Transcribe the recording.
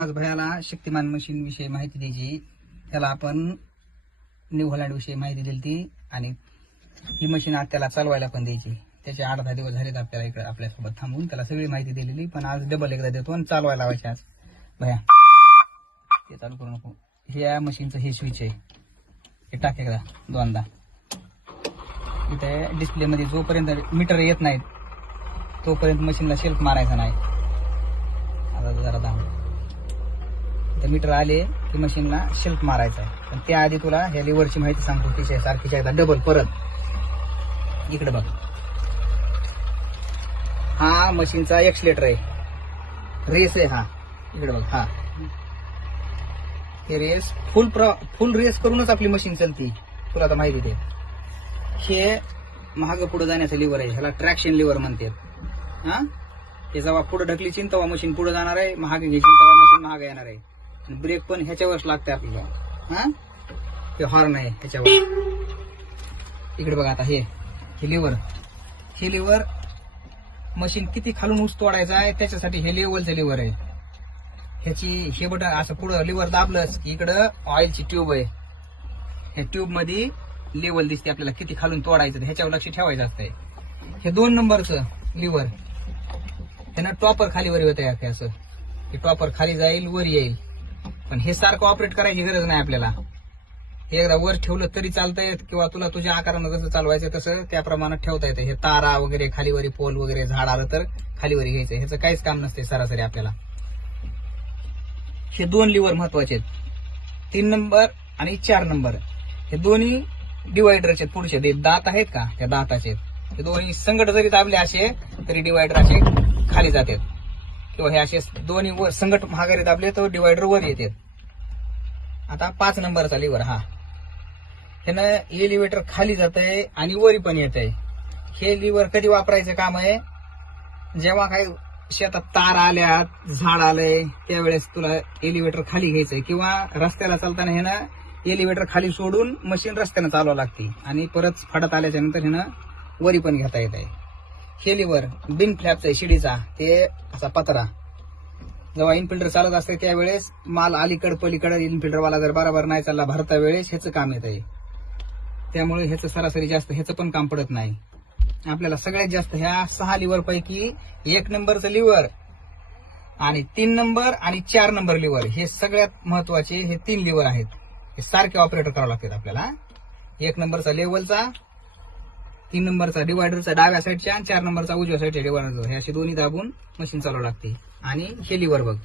आज भैयाला शक्तिमान मशीन विषयी माहिती द्यायची. त्याला आपण न्यू हॉलँड विषयी माहिती दिली ती आणि ही मशीन आज त्याला चालवायला पण द्यायची. त्याचे 8-10 दिवस झालेत आपल्याला इकडे आपल्यासोबत थांबून त्याला सगळी माहिती दिलेली, पण आज डबल एकदा देतो आणि चालवायला लावायची. आज भैया ते चालू करू नको. हे या मशीनचं हे स्विच आहे, हे टाक एकदा दोनदा. इथे डिस्प्ले मध्ये जोपर्यंत मीटर येत नाहीत तोपर्यंत मशीनला शेल्फ मारायचा नाही. आता जरा दाम तर मीटर आले की मशीनला शेल्फ मारायचा आहे. पण त्याआधी तुला ह्या लिव्हरची माहिती सांगतो. तिच्या सारखीच्या एकदा डबल परत इकडे बघ. हा मशीनचा एक्सलेटर आहे, रेस आहे हा. इकडे बघ, हा हे रेस फुल रेस करूनच आपली मशीन चालती. तुला आता माहिती दे. हे महाग पुढे जाण्याचं लिव्हर आहे, ह्याला ट्रॅक्शन लिव्हर म्हणतात. हा हे जेव्हा पुढे ढकलीची तेव्हा मशीन पुढे जाणार आहे, महाग घ्यायची तेव्हा मशीन महाग येणार आहे. ब्रेक पण ह्याच्यावरच लागते आपल्याला. हा हे हॉर्न आहे ह्याच्यावर. इकडे बघा आता हे लिव्हर मशीन किती खालून ऊस तोडायचा आहे त्याच्यासाठी हे लेवलचं लिव्हर आहे. ह्याची हे बटन असं पुढं लिव्हर दाबलंच की इकडं ऑइलची ट्यूब आहे. ह्या ट्यूब मध्ये लेवल दिसते आपल्याला किती खालून तोडायचं, ह्याच्यावर लक्ष ठेवायचं असतंय. हे 2 नंबरचं लिव्हर ह्यानं टॉपर खाली वर होत आहे. असं हे टॉपर खाली जाईल वर येईल, पण हे सारखं ऑपरेट करायची गरज नाही आपल्याला. हे एकदा वर ठेवलं तरी चालतंय, किंवा तुला तुझ्या आकारानं जसं चालवायचं तसं त्या प्रमाणात ठेवता येतं. हे तारा वगैरे खालीवरी पोल वगैरे झाड आलं तर खालीवरी घ्यायचं, ह्याचं काहीच काम नसते सरासरी आपल्याला. हे 2 लिव्हर महत्वाचे आहेत, 3 नंबर आणि 4 नंबर. हे दोन्ही डिवायडरचे पुढचे दात आहेत का, त्या दाताचे हे दोन्ही संगट जरी दाबले असे तरी डिवायडर असे खाली जातात, किंवा हे असे दोन्ही वर संगट महागारी दाबले तर डिवायडर वर येतात. आता 5 नंबरचा लिव्हर, हा ह्यानं एलिव्हेटर खाली जात आहे आणि वरी पण येत आहे. हे लिव्हर कधी वापरायचं काम आहे, जेव्हा काही शेतात तार आल्या झाड आलंय त्यावेळेस तुला एलिव्हेटर खाली घ्यायचंय, किंवा रस्त्याला चालताना ह्यानं एलिव्हेटर खाली सोडून मशीन रस्त्यानं चालवावं लागते आणि परत फाडत आल्याच्या नंतर ह्यानं वरी पण घेता येत आहे. हे लिव्हर बिन फ्लॅपचं आहे, शिडीचा. ते असा पत्रा जेव्हा इनफिल्टर चालत असते त्यावेळेस माल अलीकड पलीकडे इनफिल्टरवाला जर बरोबर नाही चालला भरता वेळेस ह्याचं काम येत आहे. त्यामुळे ह्याचं सरासरी जास्त ह्याचं पण काम पडत नाही. आपल्याला सगळ्यात जास्त ह्या 6 लिव्हर पैकी 1 नंबरचं लिव्हर आणि 3 नंबर आणि 4 नंबर लिव्हर हे सगळ्यात महत्वाचे. हे 3 लिव्हर आहेत, हे सारखे ऑपरेटर करावं लागतात आपल्याला. 1 नंबरचा लेवलचा, 3 नंबरचा डिवायडरचा डाव्या साईडच्या, 4 नंबरचा उजव्या साईडच्या डिवायडरचा, हे असे दोन्ही दाबून मशीन चालवावं लागते. आणि हे लिव्हर बघ,